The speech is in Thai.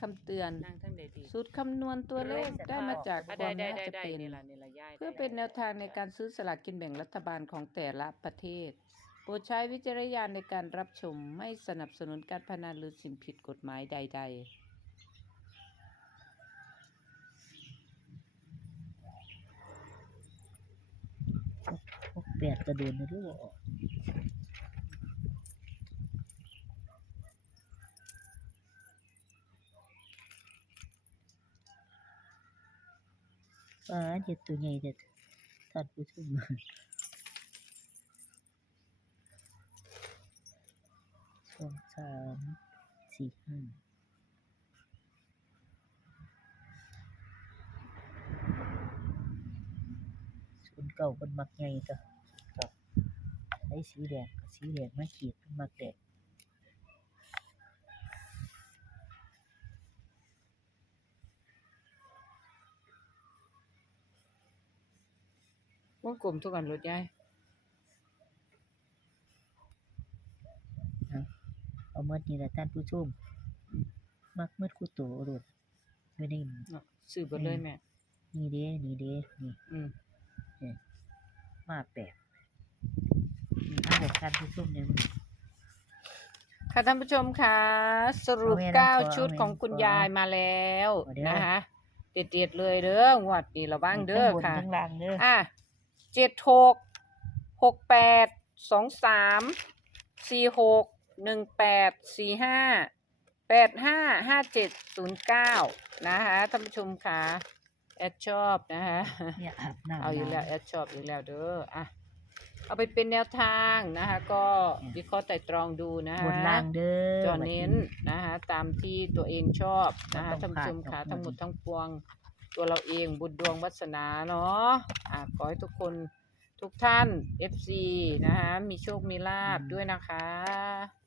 คำเตือน นั่งทั้งใดดีสูตรคำนวณตัวเลขได้มาจากคอะวาได้มได้น่าได้จะได้เป็น นี่ล่ะนี่ล่ะยายเพื่อได้เป็นแนวได้ทางในการซื้อสลากกินแบ่งรัฐบาลของแต่ละประเทศ โปรดใช้วิจารณญาณในการรับชม ไม่สนับสนุนการพนันหรือสิ่งผิดกฎหมายใด พวกแปดกระโดนนะด้วยออก ป้าเจ็ดตัวใหญ่เด็ดท่านผู้ชมสองสามสี่ห้าศูนเก่าคนมักใหญ่ต่อครับใช้สีแดงกับสีแดงมาขีดเป็นมักแดง วงกลมทุกอันรถยายเอาหมดนี่แหละท่านผู้ชม มักหมดคู่โตโลดอยู่ในเนาะซื้อเบิดเลยแม่ นี่เด้ นี่เด้ นี่อืมมาแปลกนี่เอาแบบท่านผู้ชมเนี่ยมึงค่ะท่านผู้ชมคะสรุปเอาแม่น้ำเก้าขอชุดเอาแม่ของคุณน้ำขอยายมาแล้วเอาเด้อนะคะเด็ดๆเลยเด้องวดนี้ระวังเด้อทั้งบนค่ะทั้งล่างเด้ออะ เจ็ดหกหกแปดสองสามสี่หกหนึ่งแปดสี่ห้าแปดห้าห้าเจ็ดศูนย์เก้านะคะท่านผู้ชมค่ะแอดชอบนะคะเนี่ยอาบน้ำเอาอยู่แล้วน้แอดชอบอยู่แล้วเด้ออะเอาไปเป็นแนวทางนะคะ ก็เนี่ยวิเคราะห์ไต่ตรองดูนะำคะบนล่างเด้อจอเน้นนะคะตามที่ตัวเองชอบนะคะไม่ต้ท่าอนงผู้ชมขาค่ะดทั้งหมดดอกทั้งปวง ตัวเราเองบุญดวงวัสนาเนาะอะขอให้ทุกคนทุกท่าน FC นะคะมีโชคมีลาบด้วยนะคะ